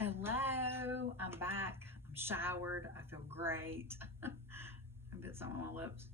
Hello, I'm back. I'm showered. I feel great. I bit some on my lips.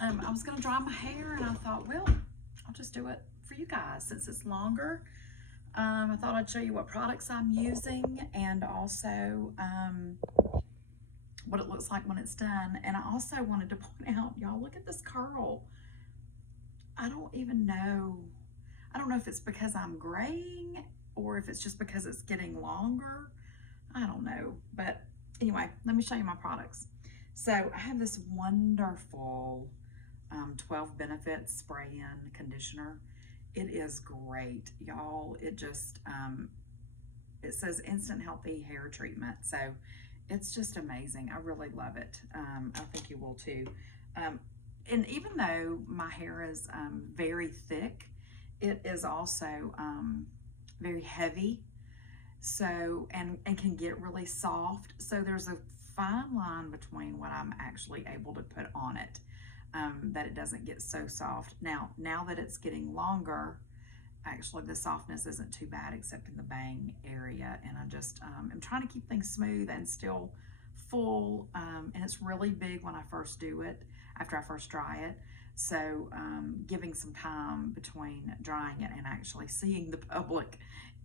I was going to dry my hair and I thought, well, I'll just do it for you guys since it's longer. I thought I'd show you what products I'm using and also what it looks like when it's done. And I also wanted to point out, y'all, look at this curl. I don't even know. I don't know if it's because I'm graying or if it's just because it's getting longer. I don't know. But anyway, let me show you my products. So I have this wonderful 12 Benefits spray-in conditioner. It is great, y'all. It just, it says instant healthy hair treatment. So it's just amazing. I really love it. I think you will too. And even though my hair is very thick, it is also very heavy, so and can get really soft. So there's a fine line between what I'm actually able to put on it, that it doesn't get so soft. Now that it's getting longer, actually the softness isn't too bad except in the bang area, and I just am trying to keep things smooth and still full, and it's really big when I first do it, after I first dry it. So giving some time between drying it and actually seeing the public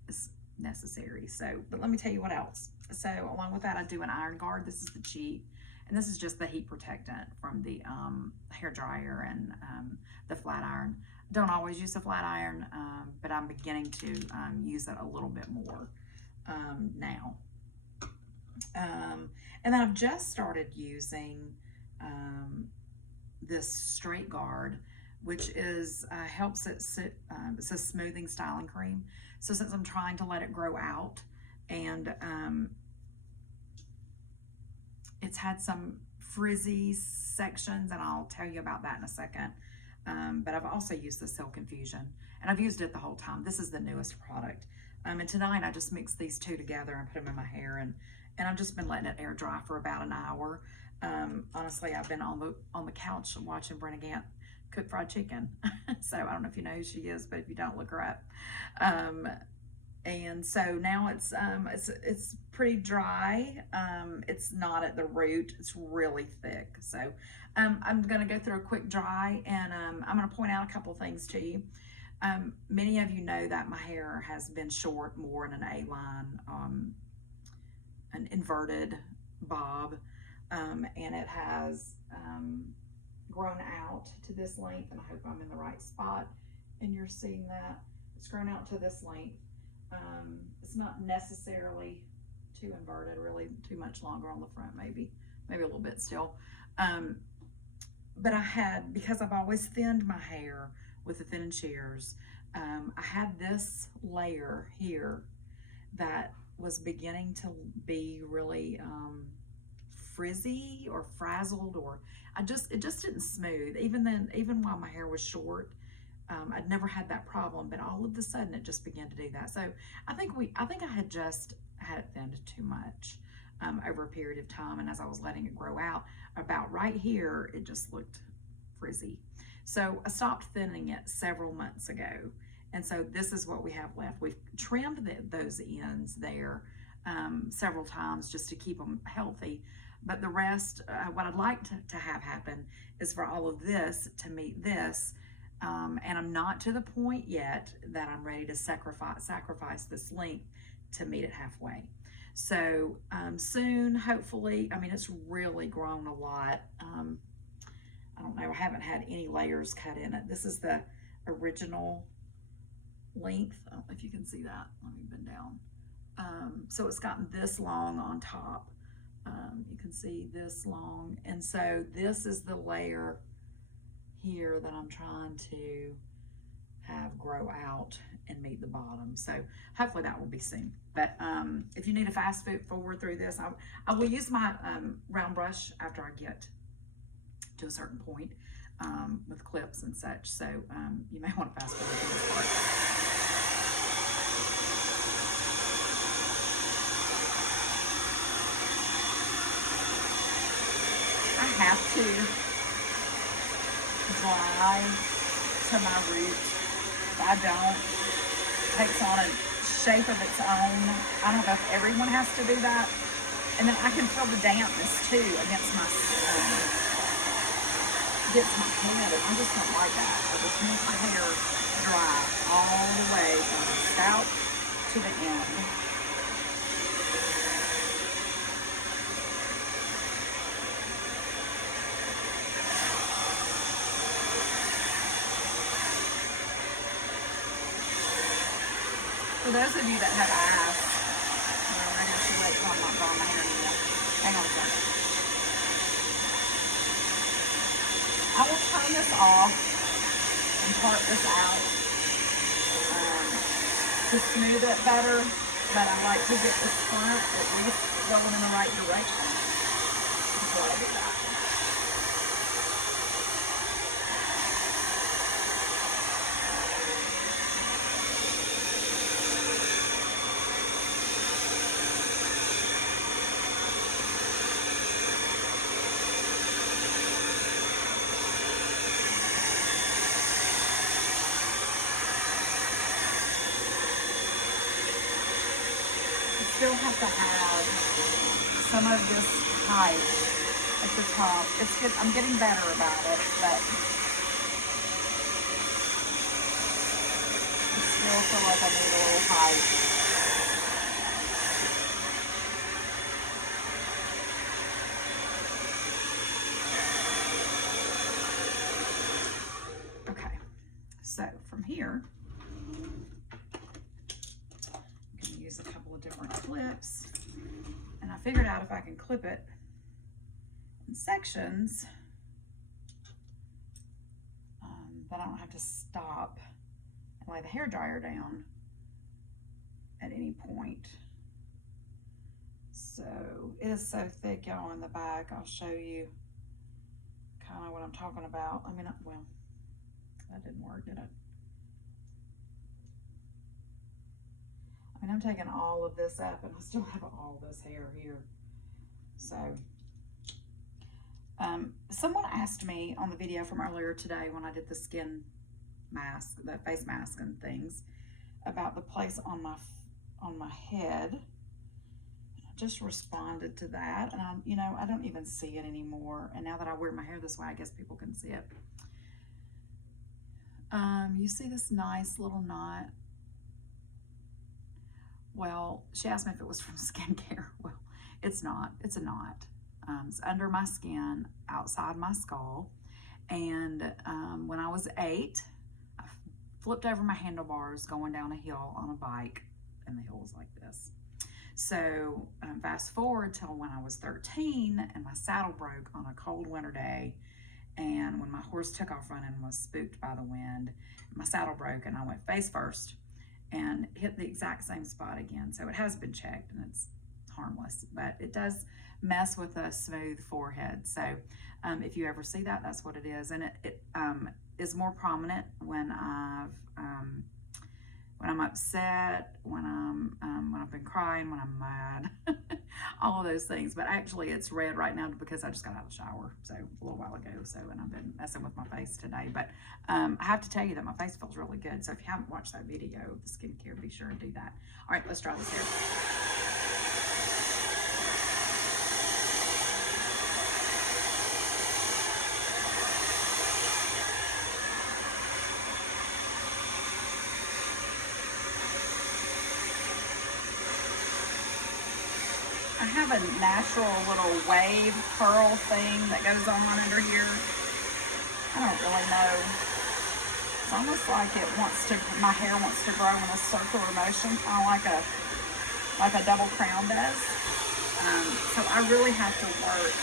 is necessary. So, but let me tell you what else. So along with that, I do an iron guard. This is the cheap, and this is just the heat protectant from the hair dryer and the flat iron. Don't always use the flat iron, but I'm beginning to use it a little bit more now. And then I've just started using this straight guard, which is helps it sit. It's a smoothing styling cream. So since I'm trying to let it grow out, and it's had some frizzy sections, and I'll tell you about that in a second. But I've also used the Silk Infusion, and I've used it the whole time. This is the newest product. And tonight I just mixed these two together and put them in my hair, and I've just been letting it air dry for about an hour. Honestly, I've been on the couch watching Brenna Gant cook fried chicken. So I don't know if you know who she is, but if you don't, look her up. And so now it's pretty dry. It's not at the root. It's really thick. So I'm going to go through a quick dry, and I'm going to point out a couple things to you. Many of you know that my hair has been short, more in an A-line, an inverted bob, and it has grown out to this length, and I hope I'm in the right spot and you're seeing that. It's grown out to this length. It's not necessarily too inverted, really too much longer on the front, maybe a little bit still. But I had, because I've always thinned my hair with the thin and shears, I had this layer here that was beginning to be really frizzy or frazzled, or it just didn't smooth. Even while my hair was short, I'd never had that problem, but all of a sudden it just began to do that. So I think I had just had it thinned too much over a period of time, and as I was letting it grow out, about right here, it just looked frizzy. So I stopped thinning it several months ago, and so this is what we have left. We've trimmed those ends there several times just to keep them healthy, but the rest, what I'd like to have happen is for all of this to meet this, and I'm not to the point yet that I'm ready to sacrifice this length to meet it halfway. So soon, hopefully. I mean, it's really grown a lot. I don't know, I haven't had any layers cut in it. This is the original length. I don't know if you can see that. Let me bend down. So it's gotten this long on top. You can see this long. And so this is the layer here that I'm trying to have grow out and meet the bottom. So hopefully that will be soon. But if you need to fast forward through this, I will use my round brush after I get to a certain point with clips and such. So you may want to fast forward through this part. I have to dry to my root. If I don't, it takes on a shape of its own. I don't know if everyone has to do that. And then I can feel the dampness too against my head. And I just don't like that. I just need my hair dry all the way from the scalp to the end. For those of you that have asked, well, I guess wait till I'm not drawing my hair anymore. Hang on a second. I will turn this off and part this out to smooth it better, but I like to get this front at least going in the right direction before I do that. Still have to have some of this height at the top. It's good. I'm getting better about it, but I still feel like I need a little height. Okay, so from here, a couple of different clips, and I figured out if I can clip it in sections, then I don't have to stop and lay the hairdryer down at any point. So it is so thick, y'all, in the back. I'll show you kind of what I'm talking about. I mean, well, that didn't work, did it? I mean, I'm taking all of this up and I still have all this hair here. So, someone asked me on the video from earlier today when I did the skin mask, the face mask and things, about the place on my head. And I just responded to that, and I don't even see it anymore. And now that I wear my hair this way, I guess people can see it. You see this nice little knot? Well, she asked me if it was from skincare. Well, it's not. It's a knot. It's under my skin, outside my skull. And when I was 8, I flipped over my handlebars going down a hill on a bike, and the hill was like this. So fast forward till when I was 13, and my saddle broke on a cold winter day. And when my horse took off running and was spooked by the wind, my saddle broke, and I went face first and hit the exact same spot again. So it has been checked and it's harmless, but it does mess with a smooth forehead. So if you ever see that, that's what it is. And it is more prominent when I'm upset, when I've been crying, when I'm mad, all of those things. But actually it's red right now because I just got out of the shower, so a little while ago. So, and I've been messing with my face today. But I have to tell you that my face feels really good. So if you haven't watched that video of the skincare, be sure and do that. All right, let's dry this hair. I have a natural little wave curl thing that goes on under here. I don't really know. It's almost like my hair wants to grow in a circular motion, kind of like a double crown does. So I really have to work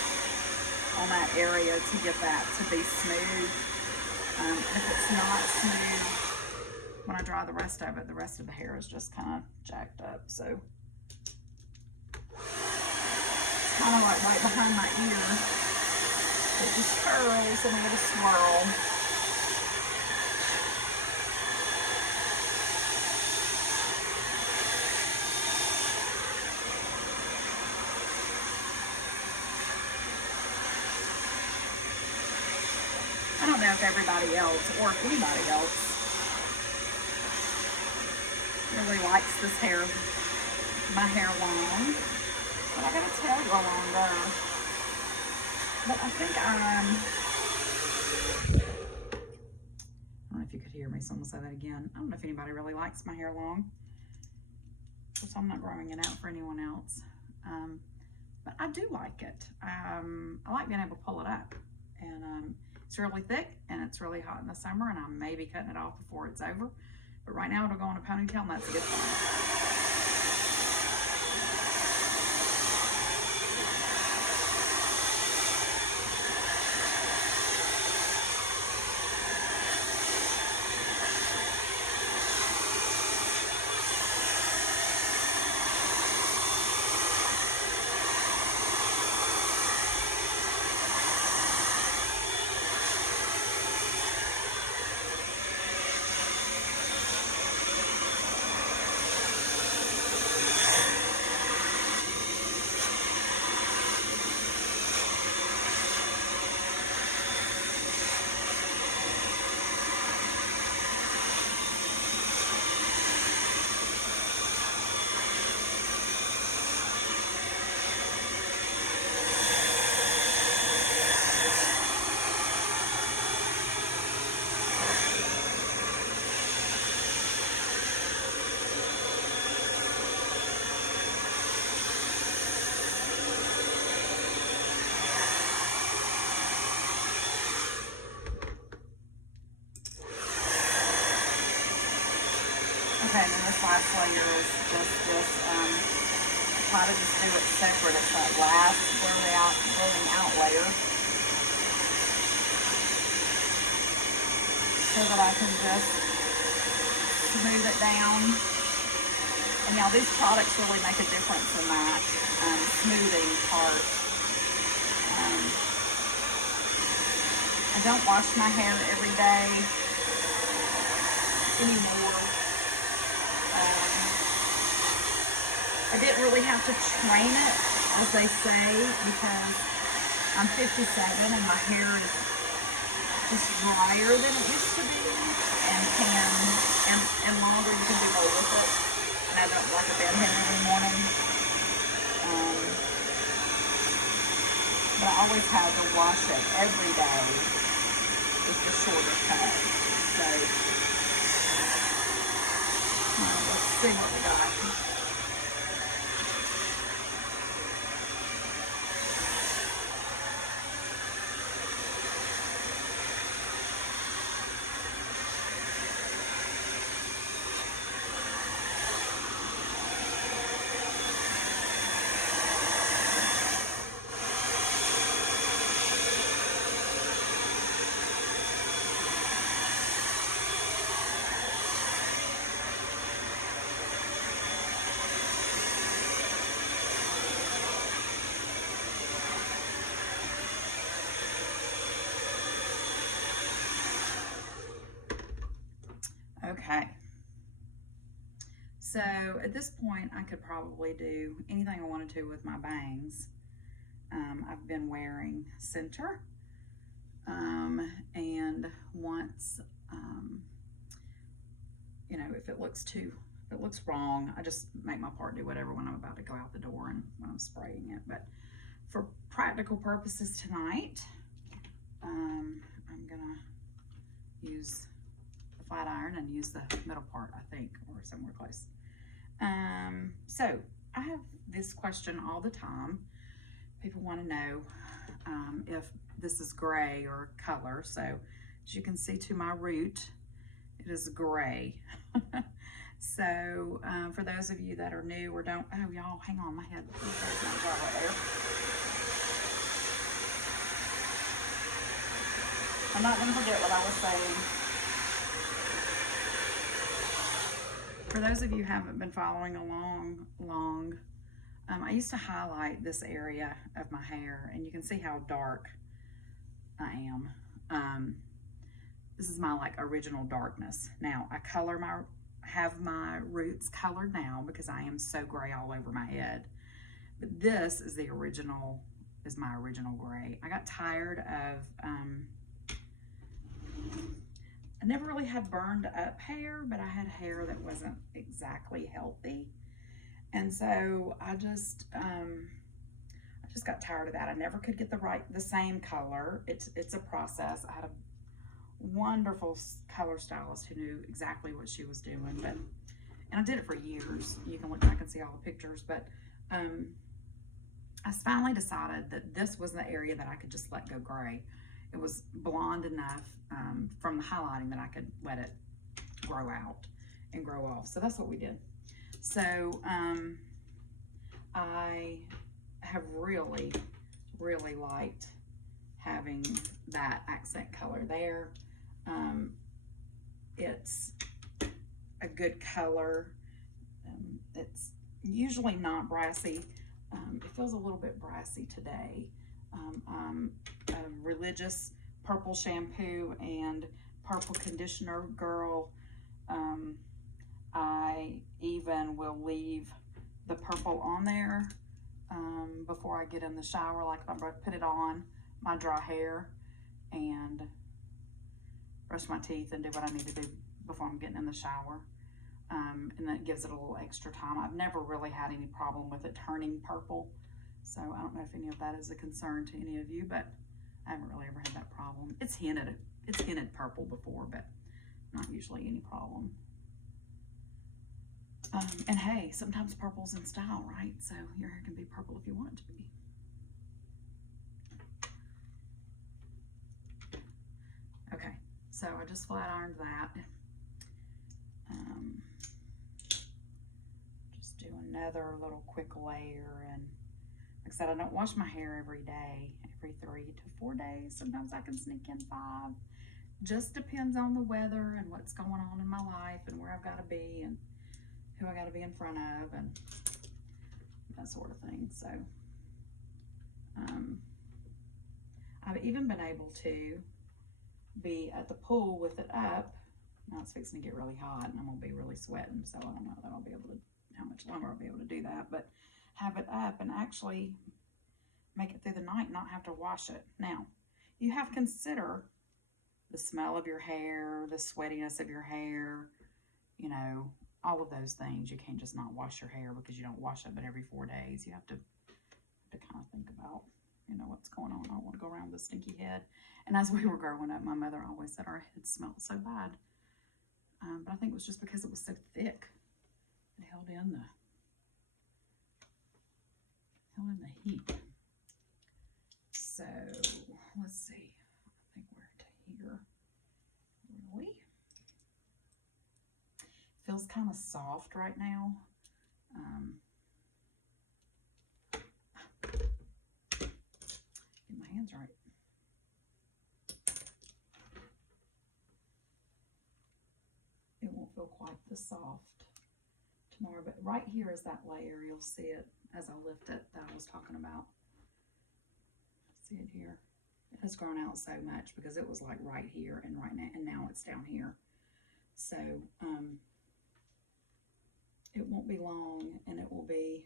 on that area to get that to be smooth. If it's not smooth, when I dry the rest of it, the rest of the hair is just kind of jacked up. So kind of like right behind my ear. It just curls and a little swirl. I don't know if everybody else or if anybody else really likes this hair, my hair long. But I gotta tell you longer. But I think I don't know if you could hear me, so I'm gonna say that again. I don't know if anybody really likes my hair long. Of course, I'm not growing it out for anyone else. But I do like it. I like being able to pull it up. And it's really thick and it's really hot in the summer, and I may be cutting it off before it's over. But right now it'll go in a ponytail, and that's a good thing. Okay, and then this last layer is just this, try to just do it separate. It's that last blowing out layer. So that I can just smooth it down. And y'all, these products really make a difference in that smoothing part. I don't wash my hair every day anymore. I didn't really have to train it, as they say, because I'm 57 and my hair is just drier than it used to be, and longer. You can do more with it. And I don't like a bed hair every morning. But I always had to wash it every day with the shorter cut. So let's see what we got. Okay, so at this point I could probably do anything I wanted to with my bangs. I've been wearing center, and once, you know, if it looks wrong, I just make my part do whatever when I'm about to go out the door and when I'm spraying it. But for practical purposes tonight, I'm gonna use flat iron and use the middle part, I think, or somewhere close. So I have this question all the time. People want to know if this is gray or color. So as you can see to my root, it is gray. So for those of you that are new or don't, oh y'all, hang on, my head is not right there. I'm not gonna forget what I was saying. For those of you who haven't been following along long, I used to highlight this area of my hair, and you can see how dark I am. This is my like original darkness. Now I have my roots colored now because I am so gray all over my head. But this is my original gray. I got tired of never really had burned up hair, but I had hair that wasn't exactly healthy. And so I just got tired of that. I never could get the same color. It's a process. I had a wonderful color stylist who knew exactly what she was doing, and I did it for years. You can look back and see all the pictures, but I finally decided that this was the area that I could just let go gray. It was blonde enough from the highlighting that I could let it grow out and grow off. So that's what we did. So I have really, really liked having that accent color there. It's a good color. It's usually not brassy. It feels a little bit brassy today. I'm a religious purple shampoo and purple conditioner girl. I even will leave the purple on there before I get in the shower, like if I'm going to put it on my dry hair and brush my teeth and do what I need to do before I'm getting in the shower. And that gives it a little extra time. I've never really had any problem with it turning purple, so I don't know if any of that is a concern to any of you, but I haven't really ever had that problem. It's hinted purple before, but not usually any problem. And hey, sometimes purple's in style, right? So your hair can be purple if you want it to be. Okay, so I just flat ironed that. Just do another little quick layer, and like I said, I don't wash my hair every day, every 3 to 4 days. Sometimes I can sneak in 5. Just depends on the weather and what's going on in my life and where I've got to be and who I got to be in front of and that sort of thing. So I've even been able to be at the pool with it up. Now it's fixing to get really hot and I'm gonna be really sweating, so I don't know that I'll be able to, how much longer I'll be able to do that, but have it up and actually make it through the night and not have to wash it. Now, you have to consider the smell of your hair, the sweatiness of your hair, you know, all of those things. You can't just not wash your hair because you don't wash it but every 4 days. You have to kind of think about, you know, what's going on. I don't want to go around with a stinky head. And as we were growing up, my mother always said our heads smelled so bad. But I think it was just because it was so thick. It held in the heat. So let's see. I think we're to here. Really? Feels kind of soft right now. Get my hands right. It won't feel quite this soft tomorrow, but right here is that layer. You'll see it as I lift it that I was talking about. See it here? It has grown out so much because it was like right here and right now, and now it's down here. So it won't be long and it will be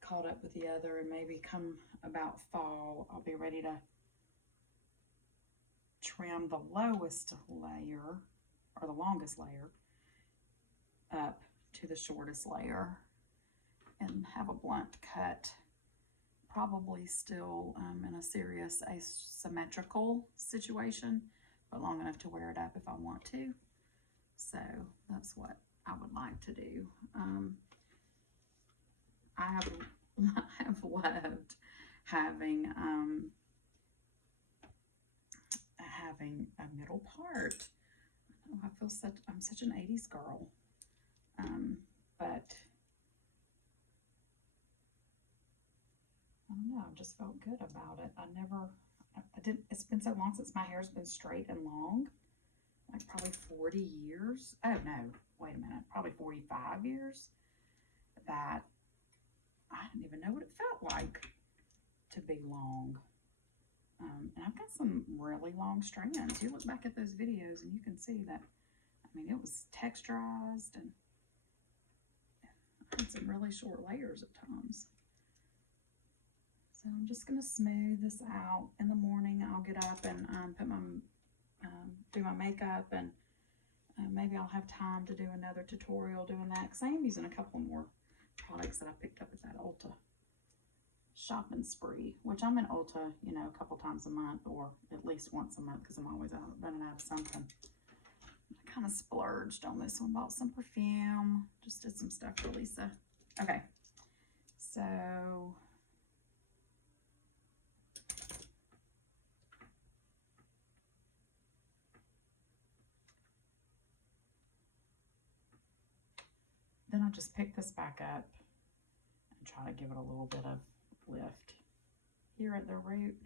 caught up with the other, and maybe come about fall, I'll be ready to trim the lowest layer or the longest layer up to the shortest layer and have a blunt cut, probably still in a serious asymmetrical situation, but long enough to wear it up if I want to. So that's what I would like to do. I have loved having a middle part. I'm such an 80s girl, but I don't know, I've just felt good about it. I didn't, it's been so long since my hair's been straight and long, like probably 40 years. Oh no, wait a minute, probably 45 years, that I didn't even know what it felt like to be long. And I've got some really long strands. You look back at those videos and you can see that, I mean, it was texturized and I had some really short layers at times. So I'm just going to smooth this out. In the morning, I'll get up and put my do my makeup, and maybe I'll have time to do another tutorial doing that, because I am using a couple more products that I picked up at that Ulta shopping spree, which I'm in Ulta, you know, a couple times a month, or at least once a month, because I'm always running out of something. I kind of splurged on this one, bought some perfume, just did some stuff for Lisa. Okay, so then I'll just pick this back up and try to give it a little bit of lift here at the root.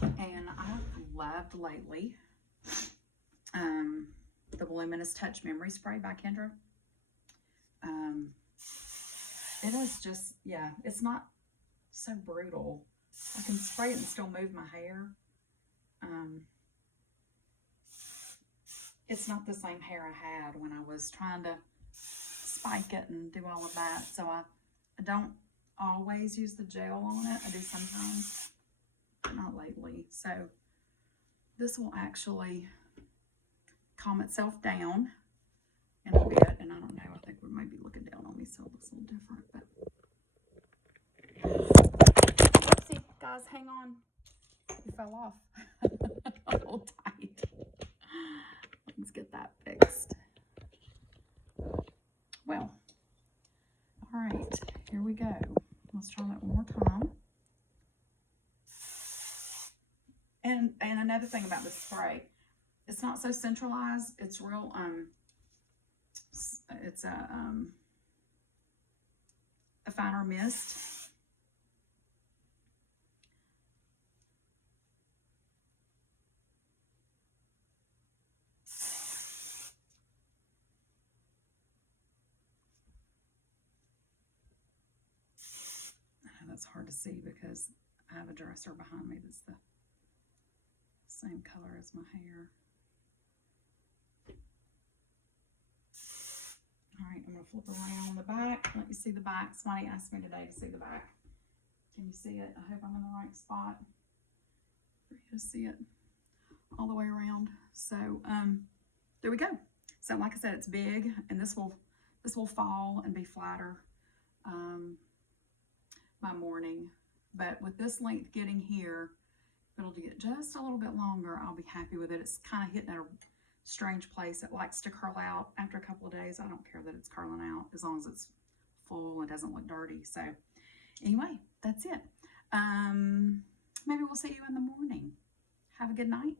And I've loved lately the Voluminous Touch Memory Spray by Kendra. It is just, yeah, it's not so brutal. I can spray it and still move my hair. It's not the same hair I had when I was trying to spike it and do all of that. So I don't always use the gel on it. I do sometimes, but not lately. So this will actually calm itself down in a bit. And I don't know, I think we might be looking down on me, so it looks a little different. But see, guys, hang on. You fell off. Hold tight. Let's get that fixed. Well, all right, here we go. Let's try that one more time. And another thing about this spray, it's not so centralized. It's real, it's a finer mist. I know that's hard to see because I have a dresser behind me that's the same color as my hair. All right, I'm gonna flip around the back. Let you see the back. Somebody asked me today to see the back. Can you see it? I hope I'm in the right spot for you to see it all the way around. So there we go. So like I said, it's big, and this will fall and be flatter by morning. But with this length getting here, if it'll get just a little bit longer, I'll be happy with it. It's kind of hitting at a strange place. It likes to curl out after a couple of days. I don't care that it's curling out as long as it's full and doesn't look dirty. So anyway, that's it. Maybe we'll see you in the morning. Have a good night.